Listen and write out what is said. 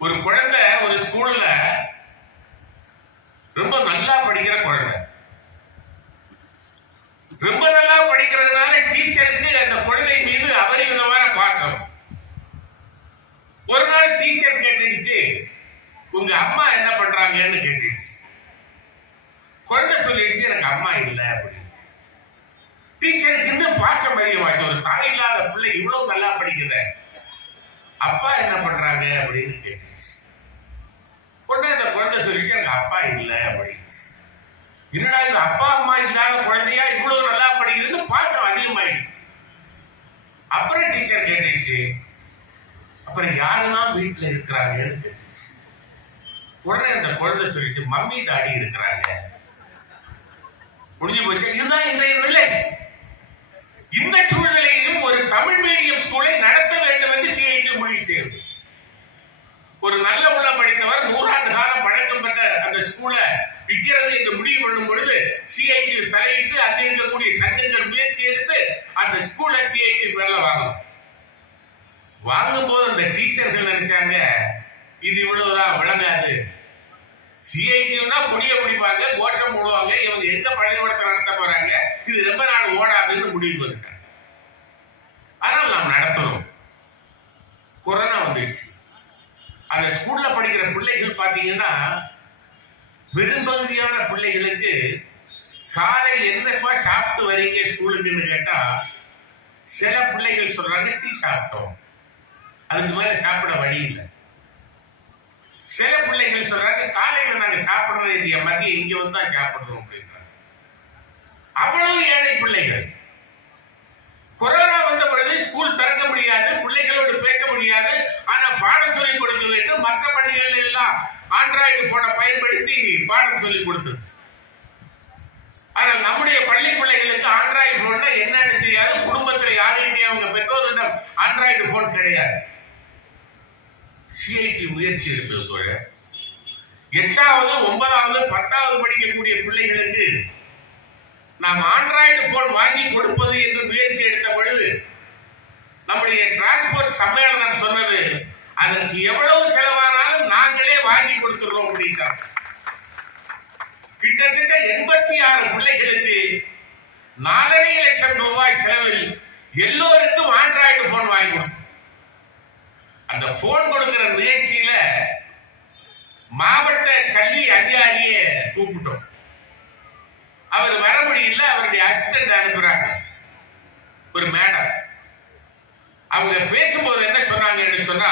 ஒரு குழந்தை ஒரு ஸ்கூல்ல ரொம்ப நல்லா படிக்கிற குழந்தை, ரொம்ப நல்லா படிக்கிறதுனால டீச்சருக்கு அந்த குழந்தை மீது அபரிமிதமான பாசம். ஒரு நாள் டீச்சர் கேட்டுச்சு, உங்க அம்மா என்ன பண்றாங்கன்னு கேட்டுச்சு. குழந்தை சொல்லிடுச்சு, எனக்கு அம்மா இல்ல அப்படின்னு. டீச்சருக்கு இன்னும் பாசம் அதிகமாச்சு. ஒரு தாய் இல்லாத பிள்ளை இவ்வளவு நல்லா படிக்குத, அப்பா என்ன பண்றாங்க அப்படின்னு கேட்டுச்சு. உடனே அந்த குழந்தை சொல்லிட்டு, எனக்கு அப்பா இல்ல அப்படின்னு. என்னடா இது, அப்பா அம்மா இல்லாத குழந்தையா இவ்வளவு நல்லா படிக்குதுன்னு பாசம் அதிகமாயிடுச்சு. அப்புறம் டீச்சர் கேட்டுச்சு, அப்புறம் யாருதான் வீட்டுல இருக்கிறாங்கன்னு கேட்டுச்சு. உடனே அந்த குழந்தை சொல்லிச்சு, மம்மி டாடி இருக்கிறாங்க. முடிஞ்சு போச்சு. இதுதான் இன்றைய நிலை. இந்த சூழ்நிலையிலும் ஒரு தமிழ் மீடியம் ஸ்கூலை நடத்த வேண்டும் என்று சிஐடி முடிவு செய்தது. ஒரு நல்ல உள்ளம் படித்தவர் 100 ஆண்டு காலம் பழக்கம் பெற்ற அந்த ஸ்கூலை விற்கிறது என்று முடிவு பண்ணும் பொழுது சிஐடி தலையிட்டு அங்க இருக்கக்கூடிய சங்கங்கள் முயற்சி எடுத்து அந்த ஸ்கூலை சிஐடி பேர்ல வாங்கும் போது அந்த டீச்சர்கள் நினைச்சாங்க, இது இவ்வளவுதான், விளங்காது. சிஐடினா கொடிய பிடிப்பாங்க, கோஷம் போடுவாங்க, இவங்க எந்த பள்ளிக்கூடத்தை நடத்த போறாங்க, இது ரொம்ப நாள் ஓடாதுன்னு முடிவு பண்ணிட்டாங்க. ஆனால் நாம் நடத்தணும். கொரோனா வந்துடுச்சு. அந்த ஸ்கூல்ல படிக்கிற பிள்ளைகள் பாத்தீங்கன்னா, பெரும்பகுதியான பிள்ளைகளுக்கு காலை என்னப்பா சாப்பிட்டு வரீங்க ஸ்கூலுக்குன்னு கேட்டா, சில பிள்ளைகள் சொல்றாங்க டீ சாப்பிட்டோம், அதுக்கு மேல சாப்பிட வழி இல்லை. சில பிள்ளைகள் சொல்றாங்க காலையில நாங்க சாப்பிடுறது இல்லையா, மதியம் இங்க வந்து தான் சாப்பிடுறோம் அப்படின்றாங்க. அவ்வளவு ஏழை பிள்ளைகள். கொரோனா வந்த பொழுது ஸ்கூல் திறக்க முடியாது, பிள்ளைகளோடு பேச முடியாது, ஆனா பாடம் சொல்லிக் கொடுக்க வேண்டும். மற்ற பள்ளிகள் எல்லாம் ஆண்ட்ராய்டு போனை பயன்படுத்தி பாடம் சொல்லிக் கொடுத்தது. ஆனால் நம்முடைய பள்ளி பிள்ளைகளுக்கு ஆண்ட்ராய்டு போன் என்னன்னு தெரியாது. குடும்பத்தில் யாருக்கிட்டே அவங்க பெற்றோரிடம் ஆண்ட்ராய்டு போன் கிடையாது. சிஐடி முயற்சி எடுத்தது போல 8வது 9வது 10வது படிக்கக்கூடிய பிள்ளைகளுக்கு நாம் ஆண்ட்ராய்டு போன் வாங்கி கொடுப்பது என்று முயற்சி எடுத்த பொழுது நம்முடைய டிரான்ஸ்போர்ட் சம்மேளனம் சொன்னது, அதற்கு எவ்வளவு செலவானாலும் நாங்களே வாங்கி கொடுத்துறோம் அப்படின்றாங்க. கிட்டத்தட்ட 86 பிள்ளைகளுக்கு 4.5 லட்சம் ரூபாய் செலவில் எல்லோருக்கும் ஆண்ட்ராய்டு போன் வாங்கி கொடுத்தோம். அந்த போன் கொடுக்கிற முயற்சியில மாவட்ட கல்வி அதிகாரியை கூப்பிட்டோம். அவர் வர முடியல, அவருடைய அசிஸ்டன்ட் அனுப்புறாங்க, ஒரு மேடம். அவங்க பேசும்போது என்ன சொன்னாங்கன்னு சொன்னா,